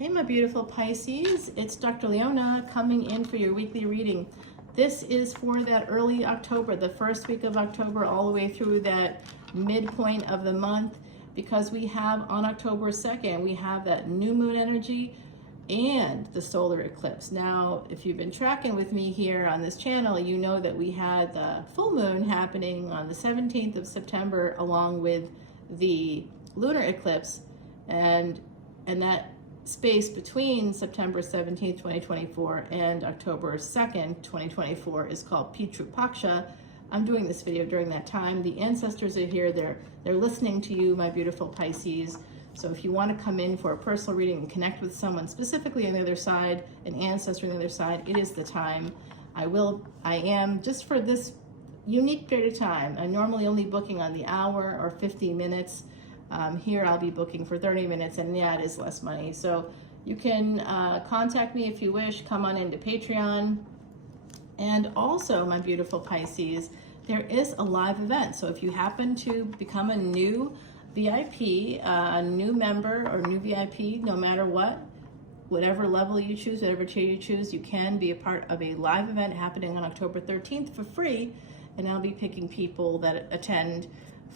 Hey, my beautiful Pisces, it's Dr. Leona coming in for your weekly reading. This is for that early October, the first week of October, all the way through that midpoint of the month, because we have on October 2nd, we have that new moon energy and the solar eclipse. Now, if you've been tracking with me here on this channel, you know that we had the full moon happening on the 17th of September along with the lunar eclipse, and that space between September 17th, 2024 and October 2nd, 2024 is called Pitru Paksha. I'm doing this video during that time. The ancestors are here. They're listening to you, my beautiful Pisces. So if you want to come in for a personal reading and connect with someone specifically on the other side, an ancestor on the other side, it is the time. I am, just for this unique period of time, I'm normally only booking on the hour or 50 minutes. Here I'll be booking for 30 minutes, and yeah, it is less money. So you can contact me if you wish, come on into Patreon. And also, my beautiful Pisces, there is a live event. So if you happen to become a new VIP, a new member or new VIP, no matter whatever level you choose, whatever tier you choose, you can be a part of a live event happening on October 13th for free. And I'll be picking people that attend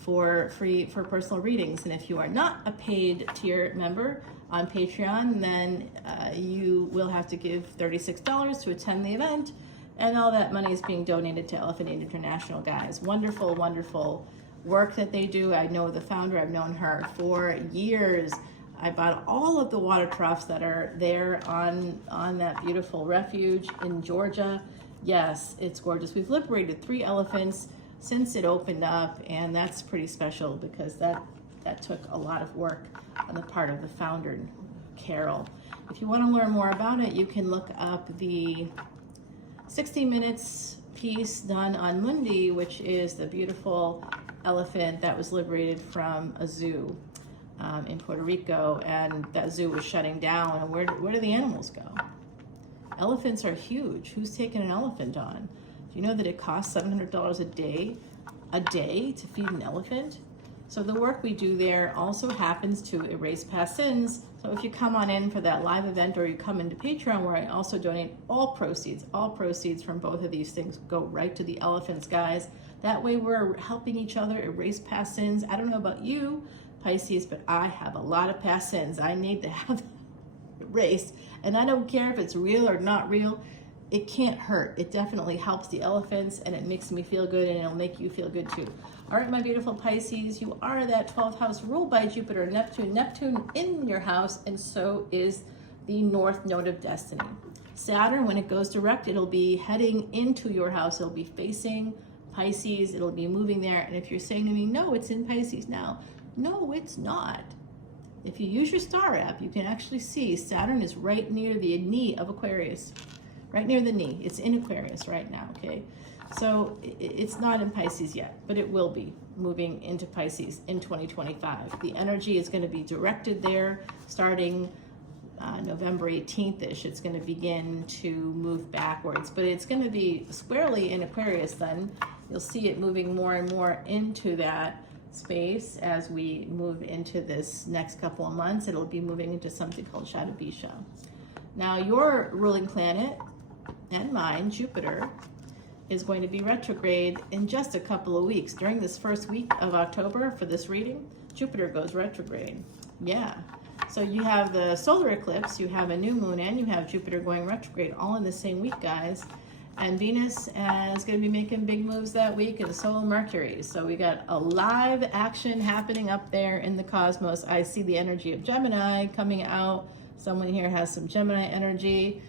for free for personal readings. And if you are not a paid tier member on Patreon, then you will have to give $36 to attend the event, and all that money is being donated to Elephant International, guys. Wonderful, wonderful work that they do. I know the founder, I've known her for years. I bought all of the water troughs that are there on that beautiful refuge in Georgia. Yes, it's gorgeous. We've liberated 3 elephants since it opened up, and that's pretty special because that took a lot of work on the part of the founder, Carol. If you want to learn more about it, you can look up the 60 Minutes piece done on Mundi, which is the beautiful elephant that was liberated from a zoo in Puerto Rico, and that zoo was shutting down. And where do the animals go? Elephants are huge. Who's taking an elephant on? Do you know that it costs $700 a day to feed an elephant? So the work we do there also happens to erase past sins. So if you come on in for that live event, or you come into Patreon, where I also donate all proceeds from both of these things go right to the elephants, guys. That way we're helping each other erase past sins. I don't know about you, Pisces, but I have a lot of past sins. I need to have them erased. And I don't care if it's real or not real. It can't hurt. It definitely helps the elephants, and it makes me feel good, and it'll make you feel good too. All right, my beautiful Pisces, you are that 12th house ruled by Jupiter, Neptune in your house, and so is the North Node of Destiny. Saturn, when it goes direct, it'll be heading into your house. It'll be facing Pisces. It'll be moving there. And if you're saying to me, no, it's in Pisces now. No, it's not. If you use your star app, you can actually see Saturn is right near the knee of Aquarius. Right near the knee. It's in Aquarius right now, okay? So it's not in Pisces yet, but it will be moving into Pisces in 2025. The energy is going to be directed there starting November 18th-ish. It's going to begin to move backwards, but it's going to be squarely in Aquarius then. You'll see it moving more and more into that space as we move into this next couple of months. It'll be moving into something called Shadabisha. Now, your ruling planet and mine, Jupiter, is going to be retrograde in just a couple of weeks. During this first week of October for this reading, Jupiter goes retrograde. Yeah. So you have the solar eclipse, you have a new moon, and you have Jupiter going retrograde all in the same week, guys. And Venus is going to be making big moves that week, and so will Mercury. So we got a live action happening up there in the cosmos. I see the energy of Gemini coming out. Someone here has some Gemini energy.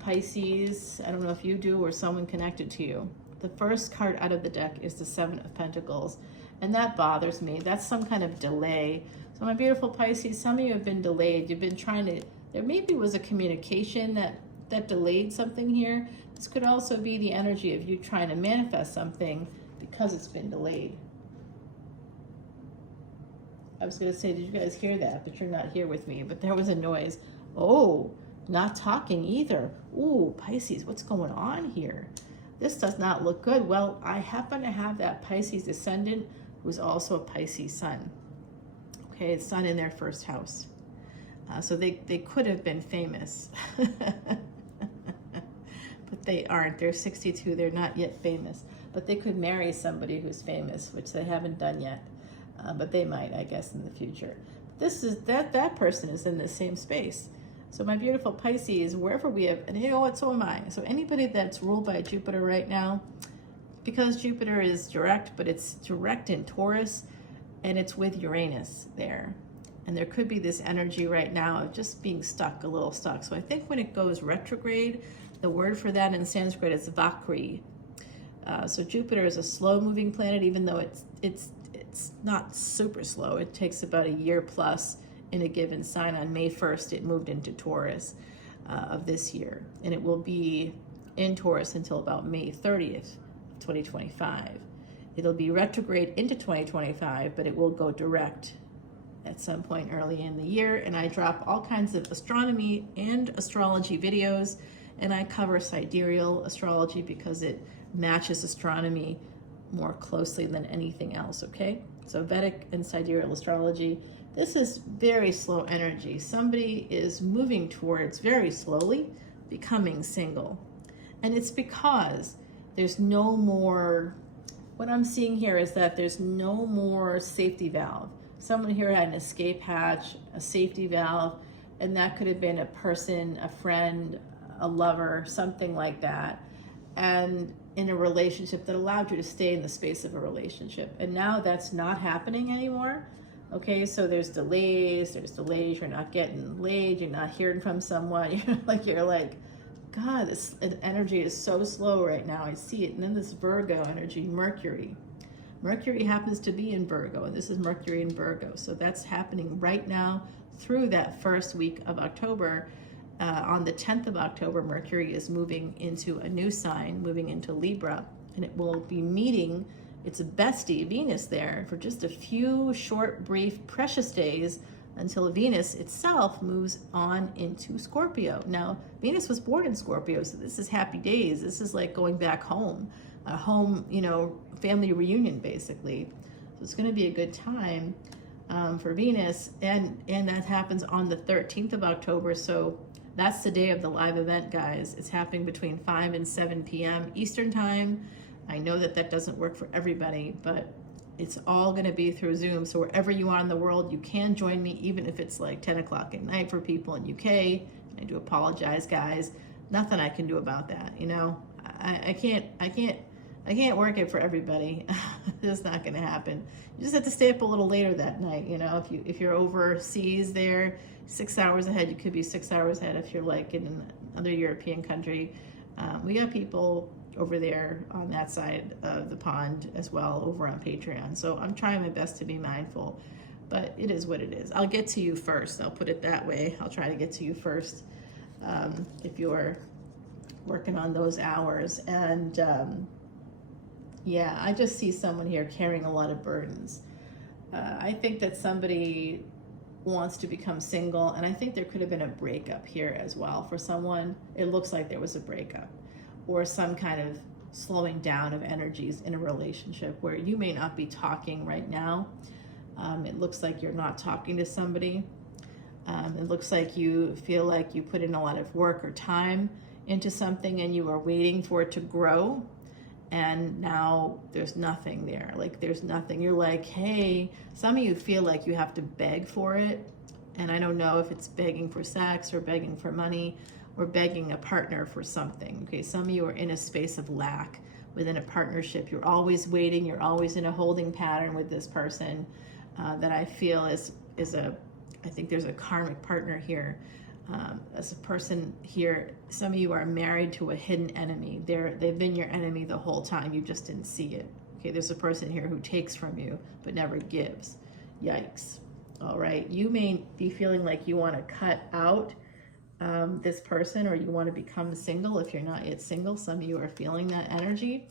Pisces, I don't know if you do or someone connected to you. The first card out of the deck is the 7 of Pentacles, and that bothers me. That's some kind of delay. So my beautiful Pisces, some of you have been delayed. You've been trying to, there maybe was a communication that delayed something here. This could also be the energy of you trying to manifest something because it's been delayed. I was going to say, did you guys hear that? But you're not here with me. But there was a noise. Oh, not talking either. Ooh, Pisces, what's going on here? This does not look good. Well, I happen to have that Pisces ascendant who's also a Pisces sun. Okay, it's sun in their first house. So they could have been famous, but they aren't. They're 62. They're not yet famous, but they could marry somebody who's famous, which they haven't done yet. But they might, I guess, in the future. This is that person is in the same space. So my beautiful Pisces, wherever we have, and you know what, so am I. So anybody that's ruled by Jupiter right now, because Jupiter is direct, but it's direct in Taurus, and it's with Uranus there. And there could be this energy right now of just being stuck, a little stuck. So I think when it goes retrograde, the word for that in Sanskrit is Vakri. So Jupiter is a slow-moving planet, even though it's not super slow. It takes about a year plus in a given sign. On May 1st, it moved into Taurus of this year. And it will be in Taurus until about May 30th, 2025. It'll be retrograde into 2025, but it will go direct at some point early in the year. And I drop all kinds of astronomy and astrology videos, and I cover sidereal astrology because it matches astronomy more closely than anything else, okay? So Vedic and sidereal astrology. This is very slow energy. Somebody is moving towards, very slowly, becoming single. And it's because there's no more, what I'm seeing here is that there's no more safety valve. Someone here had an escape hatch, a safety valve, and that could have been a person, a friend, a lover, something like that. And in a relationship that allowed you to stay in the space of a relationship. And now that's not happening anymore. Okay, so there's delays, you're not getting laid, you're not hearing from someone, you're like, God, this energy is so slow right now, I see it. And then this Virgo energy, Mercury. Mercury happens to be in Virgo, and this is Mercury in Virgo. So that's happening right now through that first week of October. On the 10th of October, Mercury is moving into a new sign, moving into Libra, and it will be meeting its bestie, Venus, there for just a few short, brief, precious days until Venus itself moves on into Scorpio. Now, Venus was born in Scorpio, so this is happy days. This is like going back home, a home, family reunion, basically. So it's going to be a good time for Venus, and that happens on the 13th of October, so that's the day of the live event, guys. It's happening between 5 and 7 p.m. Eastern time. I know that doesn't work for everybody, but it's all going to be through Zoom. So wherever you are in the world, you can join me, even if it's like 10 o'clock at night for people in UK. I do apologize, guys. Nothing I can do about that. I can't work it for everybody. It's not going to happen. You just have to stay up a little later that night. If you're overseas there, 6 hours ahead, you could be 6 hours ahead if you're like in another European country. We got people over there on that side of the pond as well, over on Patreon. So I'm trying my best to be mindful, but it is what it is. I'll get to you first. I'll put it that way. I'll try to get to you first if you're working on those hours. And yeah, I just see someone here carrying a lot of burdens. I think that somebody wants to become single, and I think there could have been a breakup here as well for someone. It looks like there was a breakup or some kind of slowing down of energies in a relationship where you may not be talking right now. It looks like you're not talking to somebody. It looks like you feel like you put in a lot of work or time into something and you are waiting for it to grow, and now there's nothing there. Like there's nothing. You're like, hey, some of you feel like you have to beg for it, and I don't know if it's begging for sex or begging for money or begging a partner for something. Okay, some of you are in a space of lack within a partnership. You're always waiting. You're always in a holding pattern with this person that I feel is I think there's a karmic partner here. As a person here, some of you are married to a hidden enemy. They've been your enemy the whole time. You just didn't see it. Okay, there's a person here who takes from you but never gives. Yikes. All right, you may be feeling like you want to cut out this person, or you want to become single if you're not yet single. Some of you are feeling that energy.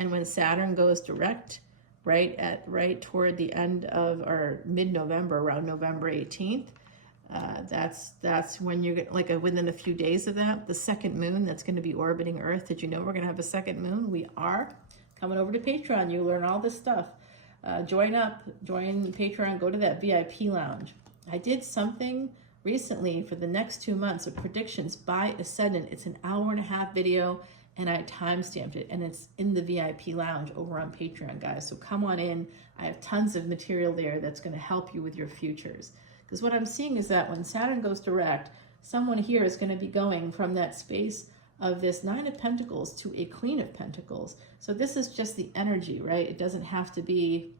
And when Saturn goes direct, right toward the end of, or mid-November, around November 18th, that's when you're like within a few days of that, the second moon that's going to be orbiting Earth. Did you know we're going to have a second moon? We are. Coming over to Patreon, you learn all this stuff. Join Patreon, go to that VIP lounge. I did something recently for the next 2 months of predictions by Ascendant. It's an 1.5-hour video, and I time-stamped it, and it's in the VIP lounge over on Patreon, guys. So come on in. I have tons of material there that's going to help you with your futures. Because what I'm seeing is that when Saturn goes direct, someone here is going to be going from that space of this Nine of Pentacles to a Queen of Pentacles. So this is just the energy, right? It doesn't have to be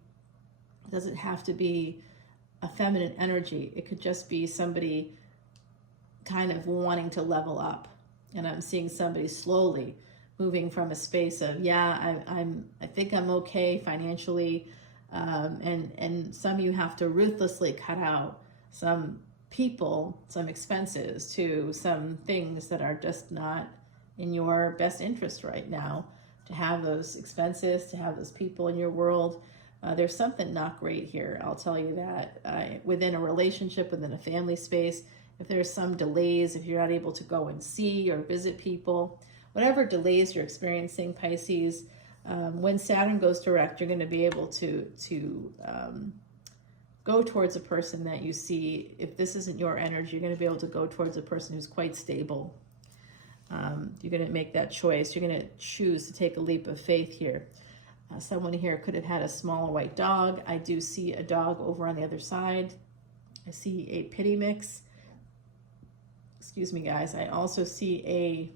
a feminine energy. It could just be somebody kind of wanting to level up. And I'm seeing somebody slowly moving from a space of, yeah, I think I'm okay financially. And some of you have to ruthlessly cut out some people, some expenses to some things that are just not in your best interest right now. To have those expenses, to have those people in your world. There's something not great here, I'll tell you that. Within a relationship, within a family space, if there's some delays, if you're not able to go and see or visit people, whatever delays you're experiencing, Pisces, when Saturn goes direct, you're going to be able to go towards a person that you see. If this isn't your energy, you're going to be able to go towards a person who's quite stable. You're going to make that choice. You're going to choose to take a leap of faith here. Someone here could have had a smaller white dog. I do see a dog over on the other side. I see a pity mix. Excuse me, guys. I also see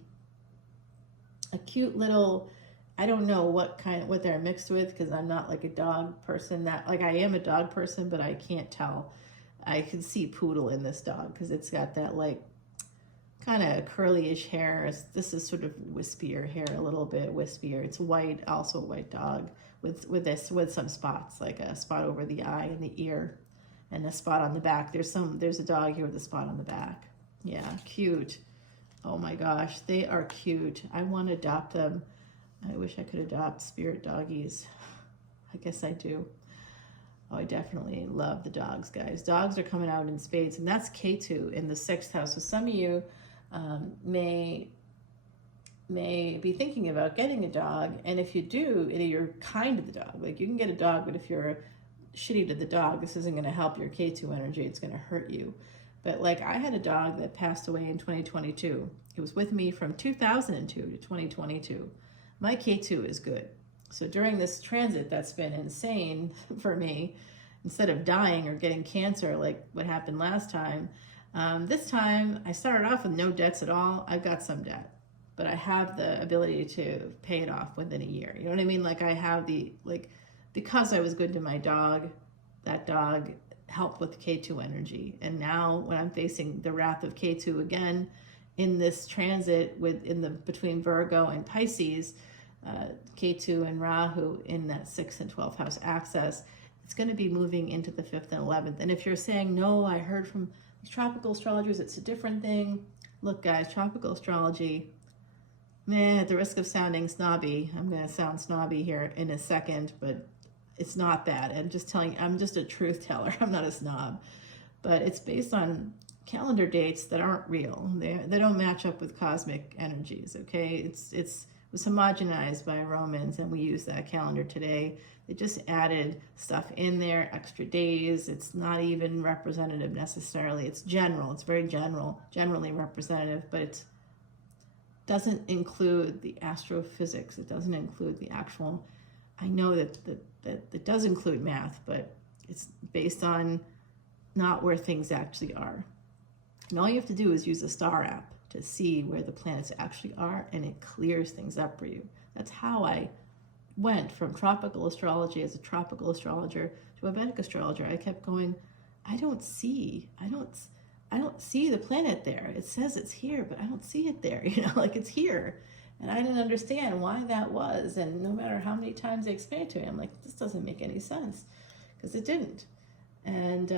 a cute little, I don't know what they're mixed with, because I'm not like a dog person. I am a dog person, but I can't tell. I can see poodle in this dog because it's got that like kind of curly-ish hair. This is sort of wispier hair, a little bit wispier. It's white, also a white dog with some spots, like a spot over the eye and the ear, and a spot on the back. There's a dog here with a spot on the back. Yeah, cute. Oh my gosh, they are cute. I want to adopt them. I wish I could adopt spirit doggies. I guess I do. Oh, I definitely love the dogs, guys. Dogs are coming out in spades, and that's K2 in the 6th house. So some of you may be thinking about getting a dog, and if you do, you're kind to the dog. Like, you can get a dog, but if you're shitty to the dog, this isn't going to help your K2 energy. It's going to hurt you. But like, I had a dog that passed away in 2022. It was with me from 2002 to 2022. My K2 is good. So during this transit, that's been insane for me. Instead of dying or getting cancer like what happened last time, this time I started off with no debts at all. I've got some debt, but I have the ability to pay it off within a year. You know what I mean? Like, I have because I was good to my dog, that dog helped with K2 energy. And now when I'm facing the wrath of K2 again in this transit between Virgo and Pisces, K2 and Rahu in that 6th and 12th house axis, it's going to be moving into the 5th and 11th. And if you're saying, no, I heard from these tropical astrologers, it's a different thing. Look, guys, tropical astrology, at the risk of sounding snobby, I'm going to sound snobby here in a second, but it's not that. And just telling you, I'm just a truth teller. I'm not a snob. But it's based on calendar dates that aren't real. They don't match up with cosmic energies, okay? It was homogenized by Romans, and we use that calendar today. They just added stuff in there, extra days. It's not even representative necessarily. It's general. It's very generally representative, but it doesn't include the astrophysics. It doesn't include the actual. I know that it does include math, but it's based on not where things actually are. And all you have to do is use a star app to see where the planets actually are, and it clears things up for you. That's how I went from tropical astrology as a tropical astrologer to a Vedic astrologer. I kept going, I don't see the planet there. It says it's here, but I don't see it there. Like, it's here. And I didn't understand why that was. And no matter how many times I explained it to me, I'm like, this doesn't make any sense, because it didn't. And,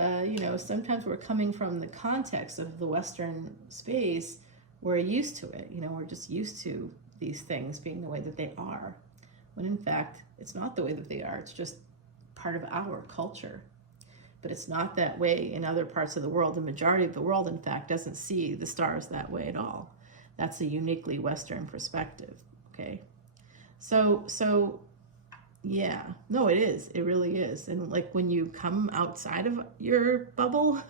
sometimes we're coming from the context of the Western space. We're used to it. We're just used to these things being the way that they are. When in fact, it's not the way that they are. It's just part of our culture. But it's not that way in other parts of the world. The majority of the world, in fact, doesn't see the stars that way at all. That's a uniquely Western perspective, okay? So yeah, no, it is. It really is. And like, when you come outside of your bubble,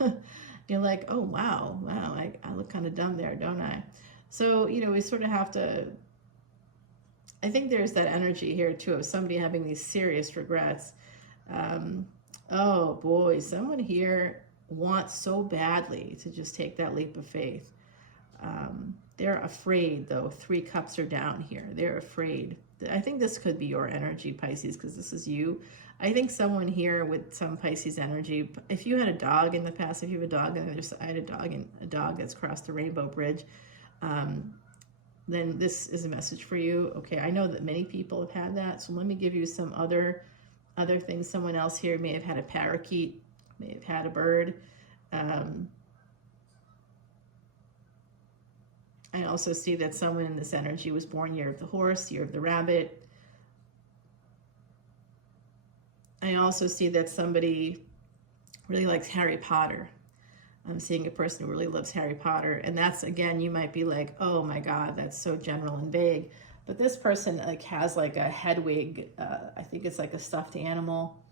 You're like, oh, wow, I look kind of dumb there, don't I? So, you know, we sort of have to, I think there's that energy here too of somebody having these serious regrets. Oh boy, someone here wants so badly to just take that leap of faith. They're afraid though. 3 cups are down here. They're afraid. I think this could be your energy, Pisces, because this is you. I think someone here with some Pisces energy, if you had a dog in the past, if you have a dog on the other side, a dog that's crossed the rainbow bridge, then this is a message for you. Okay, I know that many people have had that, so let me give you some other things. Someone else here may have had a parakeet, may have had a bird. I also see that someone in this energy was born year of the horse, year of the rabbit. I also see that somebody really likes Harry Potter. I'm seeing a person who really loves Harry Potter. And that's, again, you might be like, oh my God, that's so general and vague. But this person like has like a Hedwig, I think it's like a stuffed animal.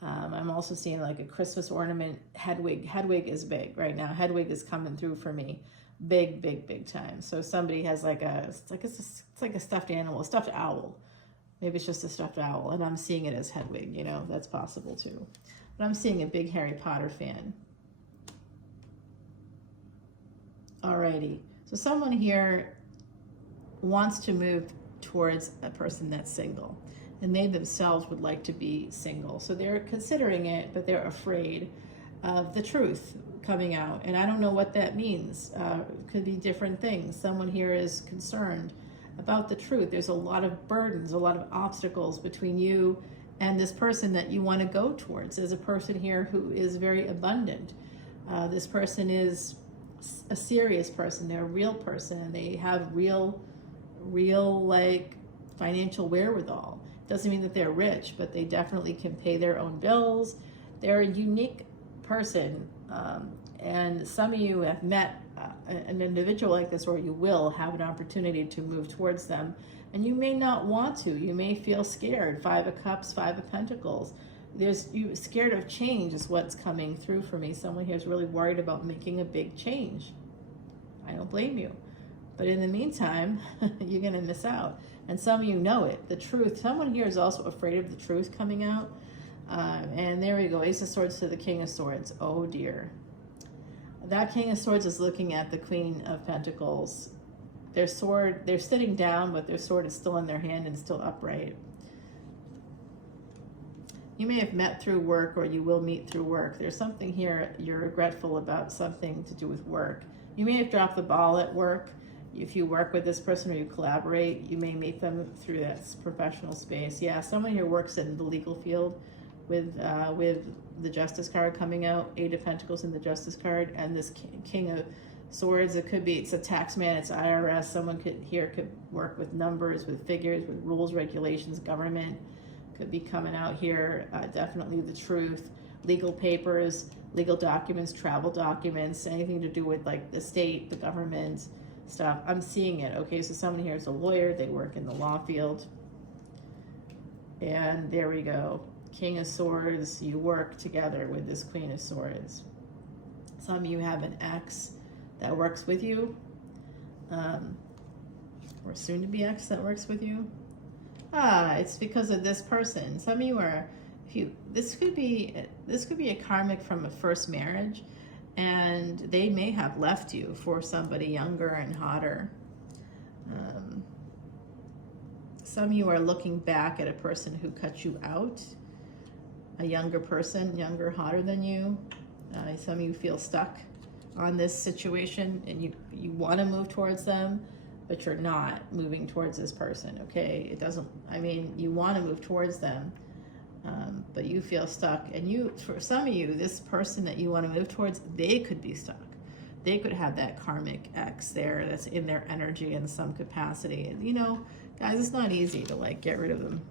I'm also seeing like a Christmas ornament, Hedwig. Hedwig is big right now. Hedwig is coming through for me. Big, big, big time. So somebody has like it's like a stuffed animal, a stuffed owl. Maybe it's just a stuffed owl, and I'm seeing it as Hedwig, you know, that's possible too. But I'm seeing a big Harry Potter fan. Alrighty, so someone here wants to move towards a person that's single, and they themselves would like to be single. So they're considering it, but they're afraid of the truth coming out. And I don't know what that means. It could be different things. Someone here is concerned about the truth. There's a lot of burdens, a lot of obstacles between you and this person that you want to go towards. There's a person here who is very abundant. This person is a serious person. They're a real person. They have real like financial wherewithal. Doesn't mean that they're rich, but they definitely can pay their own bills. They're a unique person. And some of you have met an individual like this, or you will have an opportunity to move towards them, and you may not want to. You may feel scared. 5 of Cups, 5 of Pentacles. You scared of change is what's coming through for me. Someone here is really worried about making a big change. I don't blame you. But in the meantime, you're going to miss out. And some of you know it, the truth. Someone here is also afraid of the truth coming out. And there we go, Ace of Swords to the King of Swords. Oh dear. That King of Swords is looking at the Queen of Pentacles. Their sword, they're sitting down, but their sword is still in their hand and still upright. You may have met through work, or you will meet through work. There's something here you're regretful about, something to do with work. You may have dropped the ball at work. If you work with this person or you collaborate, you may meet them through that professional space. Yeah, someone here works in the legal field with the Justice card coming out, 8 of Pentacles in the Justice card, and this King of Swords. It could be, it's a tax man, it's IRS. Someone could work with numbers, with figures, with rules, regulations, government. Could be coming out here. Definitely the truth, legal papers, legal documents, travel documents, anything to do with like the state, the government stuff. I'm seeing it. Okay, so someone here is a lawyer. They work in the law field. And there we go. King of Swords, you work together with this Queen of Swords. Some of you have an ex that works with you, or soon to be ex that works with you. It's because of this person. Some of you are, this could be a karmic from a first marriage, and they may have left you for somebody younger and hotter. Some of you are looking back at a person who cut you out, a younger person, younger, hotter than you. Some of you feel stuck on this situation, and you want to move towards them, but you're not moving towards this person, okay? It doesn't, I mean, you want to move towards them, but you feel stuck. And for some of you, this person that you want to move towards, they could be stuck. They could have that karmic ex there that's in their energy in some capacity. And you know, guys, it's not easy to like get rid of them.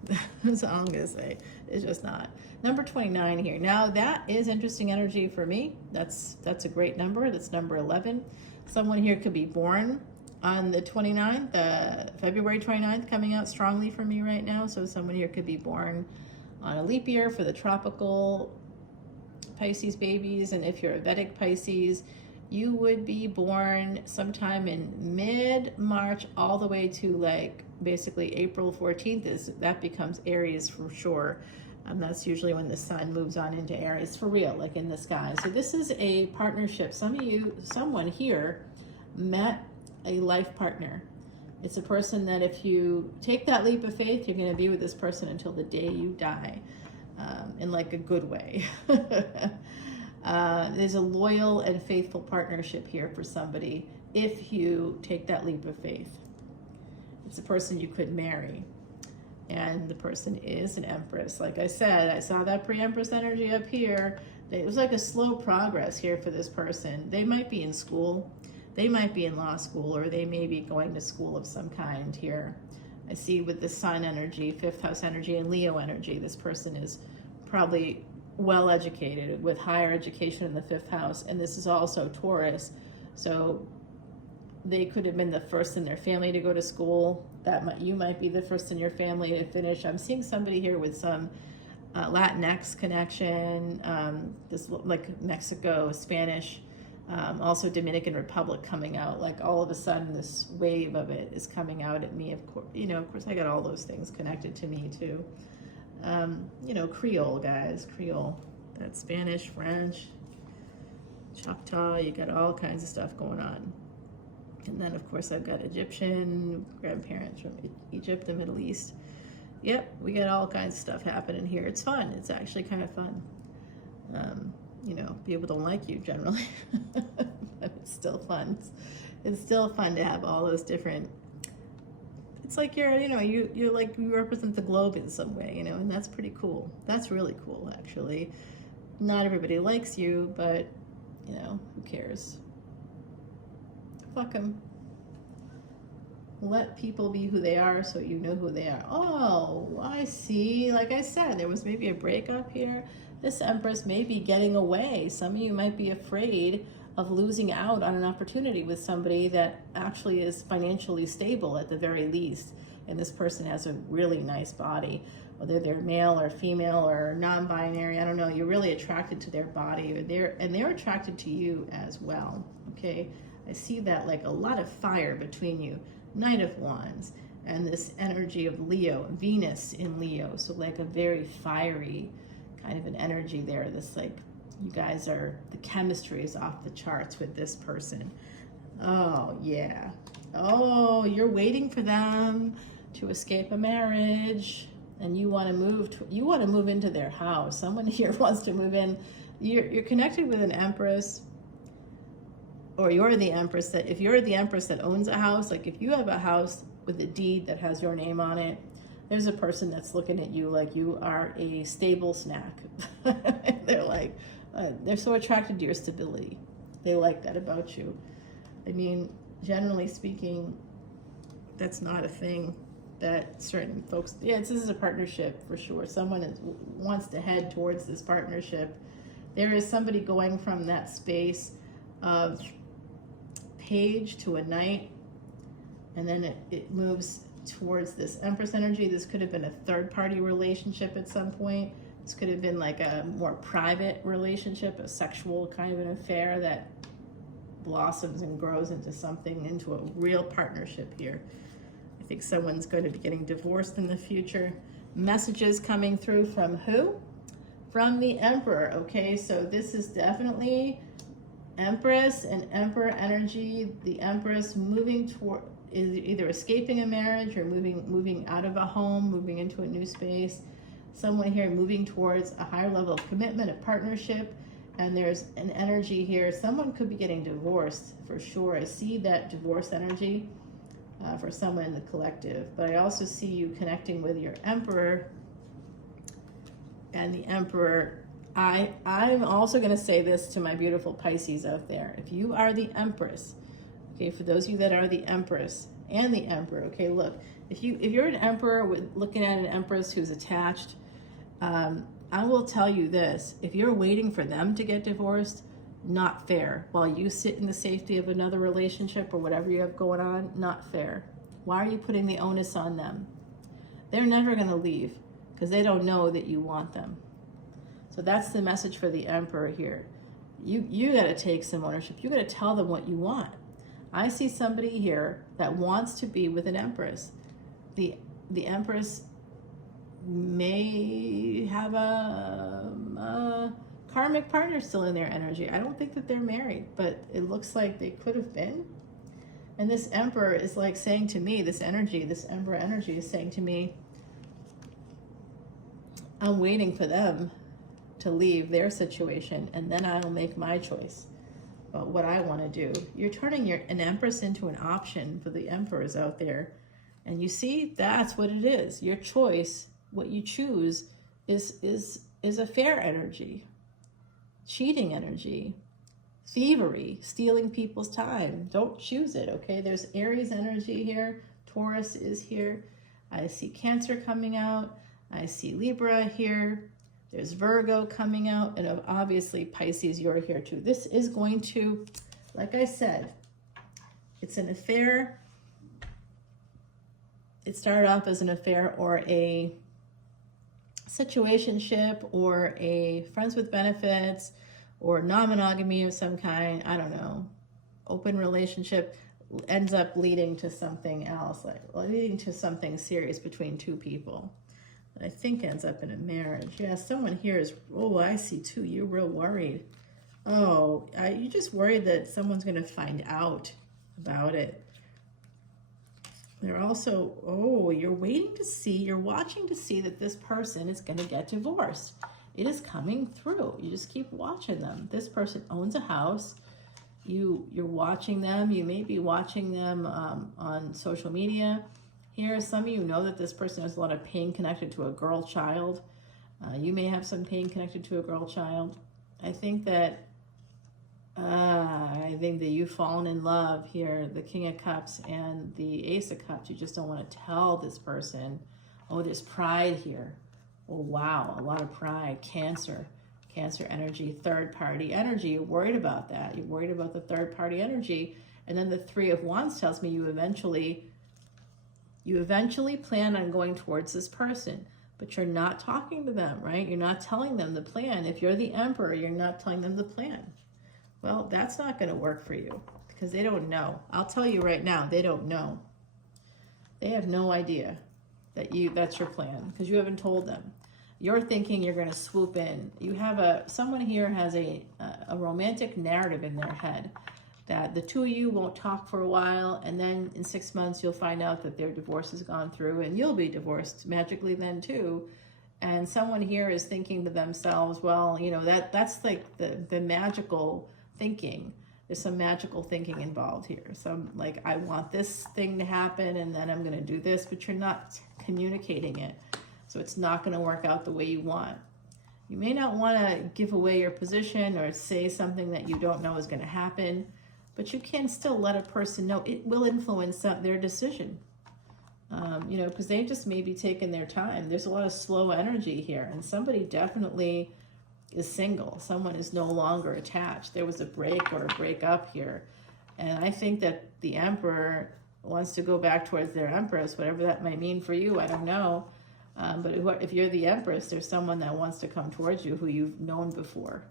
That's all I'm gonna say. It's just not. Number 29 here. Now that is interesting energy for me. That's a great number. That's number 11. Someone here could be born on the 29th, February 29th, coming out strongly for me right now. So someone here could be born on a leap year for the tropical Pisces babies, and if you're a Vedic Pisces, you would be born sometime in mid-March all the way to like basically April 14th. That becomes Aries for sure. That's usually when the sun moves on into Aries for real, like in the sky. So this is a partnership. Someone here met a life partner. It's a person that if you take that leap of faith, you're going to be with this person until the day you die, in like a good way. There's a loyal and faithful partnership here for somebody if you take that leap of faith. It's a person you could marry. And the person is an Empress. Like I said, I saw that pre-Empress energy up here. It was like a slow progress here for this person. They might be in school. They might be in law school, or they may be going to school of some kind here. I see with the Sun energy, 5th house energy, and Leo energy, this person is probably well educated with higher education in the 5th house. And this is also Taurus. So they could have been the first in their family to go to school. You might be the first in your family to finish. I'm seeing somebody here with some Latinx connection, this like Mexico, Spanish, also Dominican Republic coming out. Like all of a sudden, this wave of it is coming out at me. Of course, I got all those things connected to me too. Creole, guys, Creole. That's Spanish, French, Choctaw. You got all kinds of stuff going on. And then, of course, I've got Egyptian grandparents from Egypt, the Middle East. Yep, we got all kinds of stuff happening here. It's fun. It's actually kind of fun. People don't like you generally, but it's still fun. It's still fun to have all those different. It's like you represent the globe in some way, and that's pretty cool. That's really cool, actually. Not everybody likes you, but who cares? Fuck them. Let people be who they are so you know who they are. Oh, I see. Like I said, there was maybe a breakup here. This Empress may be getting away. Some of you might be afraid of losing out on an opportunity with somebody that actually is financially stable at the very least. And this person has a really nice body. Whether they're male or female or non-binary, I don't know. You're really attracted to their body, or they're attracted to you as well. Okay. I see that like a lot of fire between you. Knight of Wands and this energy of Leo, Venus in Leo. So like a very fiery kind of an energy there. This like, you guys the chemistry is off the charts with this person. Oh yeah. Oh, you're waiting for them to escape a marriage and you want to move into their house. Someone here wants to move in. You're connected with an Empress. Or you're the Empress if you're the Empress that owns a house, like if you have a house with a deed that has your name on it, there's a person that's looking at you like you are a stable snack. They're like, they're so attracted to your stability. They like that about you. I mean, generally speaking, that's not a thing that certain folks, this is a partnership for sure. Someone wants to head towards this partnership. There is somebody going from that space of Page to a Knight, and then it moves towards this Empress energy. This could have been a third-party relationship at some point. This could have been like a more private relationship, a sexual kind of an affair that blossoms and grows into a real partnership here. I think someone's going to be getting divorced in the future. Messages coming through from who? From the Emperor. Okay, so this is definitely Empress and Emperor energy. The Empress moving toward, is either escaping a marriage or moving out of a home, moving into a new space. Someone here moving towards a higher level of commitment, a partnership, and there's an energy here. Someone could be getting divorced for sure. I see that divorce energy for someone in the collective, but I also see you connecting with your Emperor and the Emperor. I'm also going to say this to my beautiful Pisces out there. If you are the Empress, okay, for those of you that are the Empress and the Emperor, okay, look, if you're an Emperor looking at an Empress who's attached, I will tell you this: if you're waiting for them to get divorced, not fair. While you sit in the safety of another relationship or whatever you have going on, not fair. Why are you putting the onus on them? They're never going to leave because they don't know that you want them. So So that's the message for the Emperor here. You got to take some ownership. You got to tell them what you want. I see somebody here that wants to be with an Empress. The Empress may have a karmic partner still in their energy. I don't think that they're married, but it looks like they could have been. And this Emperor is like saying to me, this energy, this Emperor energy is saying to me, I'm waiting for them to leave their situation, and then I'll make my choice about what I want to do. You're turning an Empress into an option for the Emperors out there. And you see, that's what it is. Your choice, what you choose, is affair energy, cheating energy, thievery, stealing people's time. Don't choose it, okay? There's Aries energy here. Taurus is here. I see Cancer coming out. I see Libra here. There's Virgo coming out. And obviously, Pisces, you're here too. This is going to, like I said, it's an affair. It started off as an affair or a situationship or a friends with benefits or non-monogamy of some kind. I don't know. Open relationship ends up leading to something else, like leading to something serious between two people. I think ends up in a marriage. Yeah, someone here is, oh, I see too. You're real worried. Oh, you're just worried that someone's going to find out about it. They're also, oh, you're waiting to see, you're watching to see that this person is going to get divorced. It is coming through. You just keep watching them. This person owns a house. You're watching them. You may be watching them on social media. Here, some of you know that this person has a lot of pain connected to a girl child. You may have some pain connected to a girl child. I think that you've fallen in love here, the King of Cups and the Ace of Cups. You just don't want to tell this person. Oh, there's pride here. Oh, wow, a lot of pride. Cancer energy, third party energy. You're worried about that. You're worried about the third party energy. And then the Three of Wands tells me you eventually plan on going towards this person, but you're not talking to them, right? You're not telling them the plan. If you're the Emperor, you're not telling them the plan. Well, that's not going to work for you because they don't know. I'll tell you right now, they don't know. They have no idea that's your plan because you haven't told them. You're thinking you're going to swoop in. You have someone here has a romantic narrative in their head that the two of you won't talk for a while, and then in 6 months you'll find out that their divorce has gone through and you'll be divorced magically then too. And someone here is thinking to themselves, well, you know, that's like the magical thinking. There's some magical thinking involved here. Some like, I want this thing to happen and then I'm going to do this, but you're not communicating it. So it's not going to work out the way you want. You may not want to give away your position or say something that you don't know is going to happen, but you can still let a person know. It will influence their decision, you know, because they just may be taking their time. There's a lot of slow energy here, and somebody definitely is single. Someone is no longer attached. There was a break or a breakup here, and I think that the Emperor wants to go back towards their Empress, whatever that might mean for you. I don't know. But if you're the Empress, there's someone that wants to come towards you who you've known before.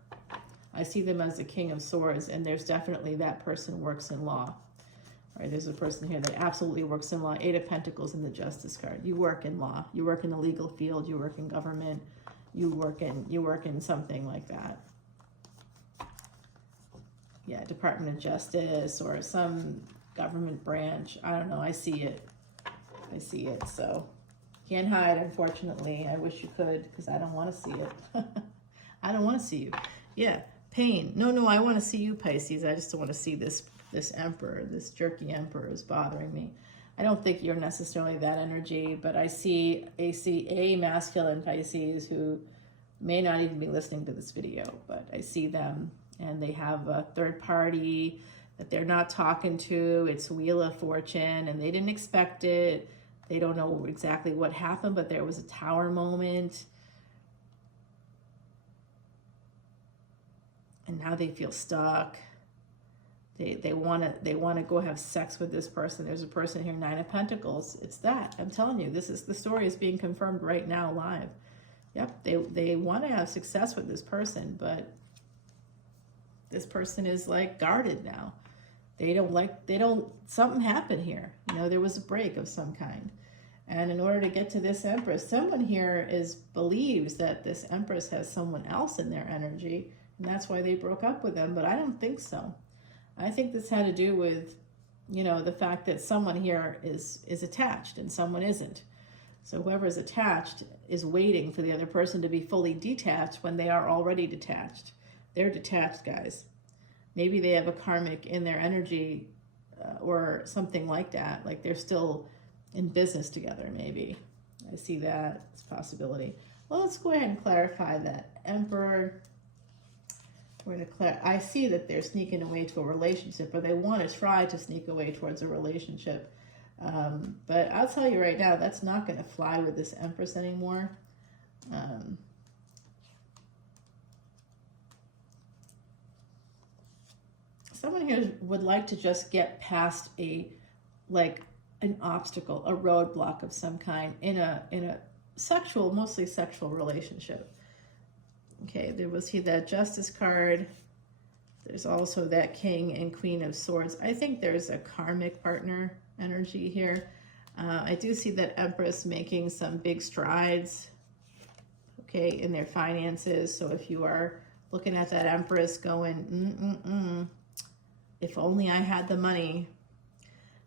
I see them as the King of Swords, and there's definitely that person works in law. All right, there's a person here that absolutely works in law. Eight of Pentacles in the Justice card. You work in law. You work in the legal field. You work in government. You work in something like that. Yeah, Department of Justice or some government branch. I don't know. I see it. So. Can't hide, unfortunately. I wish you could, because I don't want to see it. I don't want to see you. Yeah, pain. No, I want to see you, Pisces. I just don't want to see this Emperor, this jerky Emperor is bothering me. I don't think you're necessarily that energy, but I see a masculine Pisces who may not even be listening to this video, but I see them, and they have a third party that they're not talking to. It's Wheel of Fortune, and they didn't expect it. They don't know exactly what happened, but there was a tower moment. And now they feel stuck. They want to go have sex with this person. There's a person here, Nine of Pentacles. It's that. I'm telling you, the story is being confirmed right now live. Yep, they want to have success with this person, but this person is like guarded now. Something happened here. You know, there was a break of some kind. And in order to get to this Empress, someone here believes that this Empress has someone else in their energy, and that's why they broke up with them, but I don't think so. I think this had to do with, you know, the fact that someone here is attached and someone isn't. So whoever is attached is waiting for the other person to be fully detached when they are already detached. They're detached, guys. Maybe they have a karmic in their energy or something like that. Like they're still in business together, maybe. I see that as a possibility. Well, let's go ahead and clarify that. Emperor, I see that they're sneaking away to a relationship, or they want to try to sneak away towards a relationship. But I'll tell you right now, that's not going to fly with this Empress anymore. Someone here would like to just get past an obstacle, a roadblock of some kind in a sexual, mostly sexual relationship. Okay, there was that Justice card. There's also that King and Queen of Swords. I think there's a karmic partner energy here. I do see that Empress making some big strides, okay, in their finances. So if you are looking at that Empress going, if only I had the money.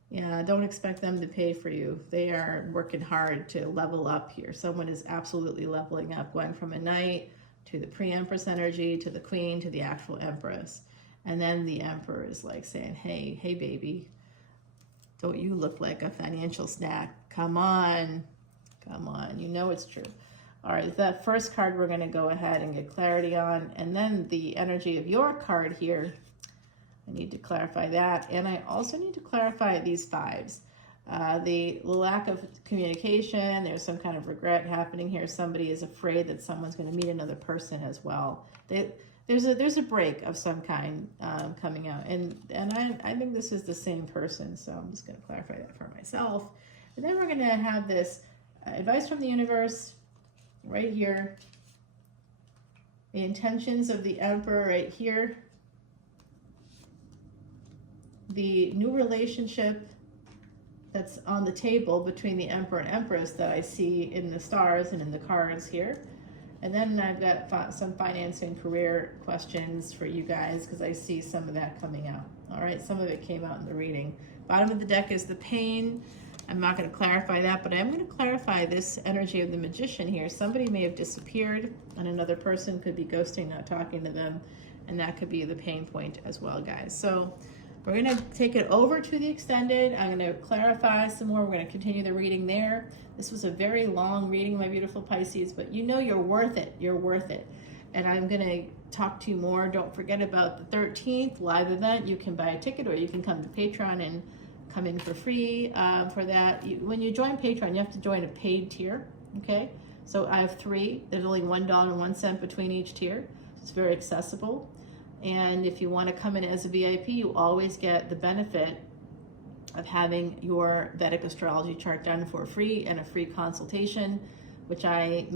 Yeah, don't expect them to pay for you. They are working hard to level up here. Someone is absolutely leveling up, going from a knight to the pre-Empress energy, to the Queen, to the actual Empress. And then the Emperor is like saying, hey, baby, don't you look like a financial snack? Come on, you know it's true. All right, that first card we're gonna go ahead and get clarity on. And then the energy of your card here, I need to clarify that. And I also need to clarify these fives. The lack of communication, there's some kind of regret happening here. Somebody is afraid that someone's going to meet another person as well. There's a break of some kind coming out. And I think this is the same person, so I'm just going to clarify that for myself. And then we're going to have this advice from the universe right here. The intentions of the Emperor right here. The new relationship that's on the table between the Emperor and Empress that I see in the stars and in the cards here. And then I've got some finance and career questions for you guys because I see some of that coming out. All right, some of it came out in the reading. Bottom of the deck is the Pain. I'm not going to clarify that, but I'm going to clarify this energy of the Magician here. Somebody may have disappeared and another person could be ghosting, not talking to them, and that could be the pain point as well, guys. So we're going to take it over to the extended. I'm going to clarify some more. We're going to continue the reading there. This was a very long reading, my beautiful Pisces, but you know you're worth it. You're worth it. And I'm going to talk to you more. Don't forget about the 13th live event. You can buy a ticket or you can come to Patreon and come in for free for that. When you join Patreon, you have to join a paid tier, okay? So I have 3. There's only $1.01 between each tier. It's very accessible. And if you want to come in as a VIP, you always get the benefit of having your Vedic astrology chart done for free and a free consultation, which I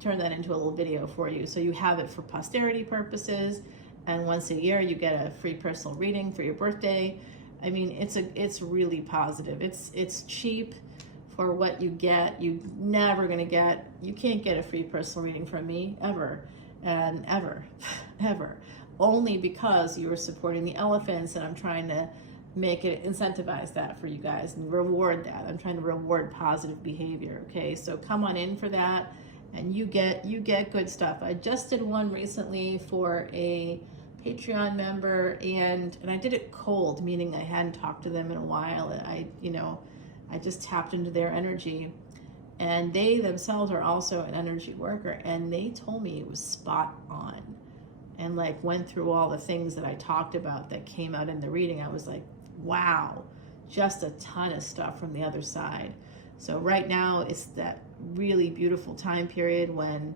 turn that into a little video for you. So you have it for posterity purposes. And once a year, you get a free personal reading for your birthday. I mean, it's really positive. It's cheap for what you get. You're never going to get, you can't get a free personal reading from me ever, and ever. Only because you are supporting the elephants, and I'm trying to incentivize that for you guys and reward that. I'm trying to reward positive behavior, okay? So come on in for that, and you get good stuff. I just did one recently for a Patreon member, and I did it cold, meaning I hadn't talked to them in a while. I just tapped into their energy, and they themselves are also an energy worker, and they told me it was spot on. And like went through all the things that I talked about that came out in the reading. I was like, wow, just a ton of stuff from the other side. So right now it's that really beautiful time period when,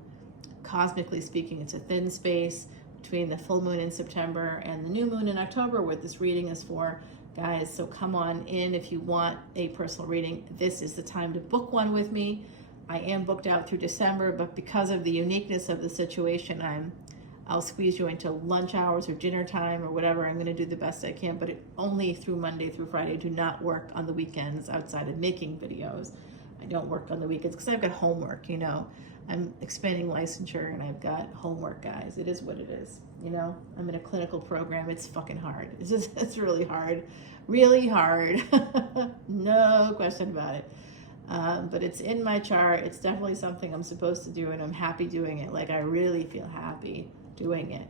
cosmically speaking, it's a thin space between the full moon in September and the new moon in October, what this reading is for, guys. So come on in if you want a personal reading. This is the time to book one with me. I am booked out through December, but because of the uniqueness of the situation, I'll squeeze you into lunch hours or dinner time or whatever. I'm going to do the best I can, but only through Monday through Friday. Do not work on the weekends outside of making videos. I don't work on the weekends because I've got homework, you know. I'm expanding licensure and I've got homework, guys. It is what it is, you know. I'm in a clinical program. It's fucking hard. It's really hard. Really hard. No question about it. But it's in my chart. It's definitely something I'm supposed to do, and I'm happy doing it. Like, I really feel happy doing it.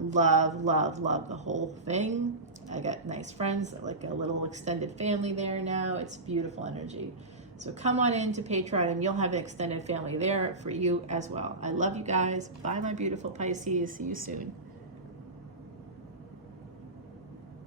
Love the whole thing. I got nice friends, like a little extended family there now. It's beautiful energy. So come on into Patreon and you'll have an extended family there for you as well. I love you guys. Bye, my beautiful Pisces. See you soon.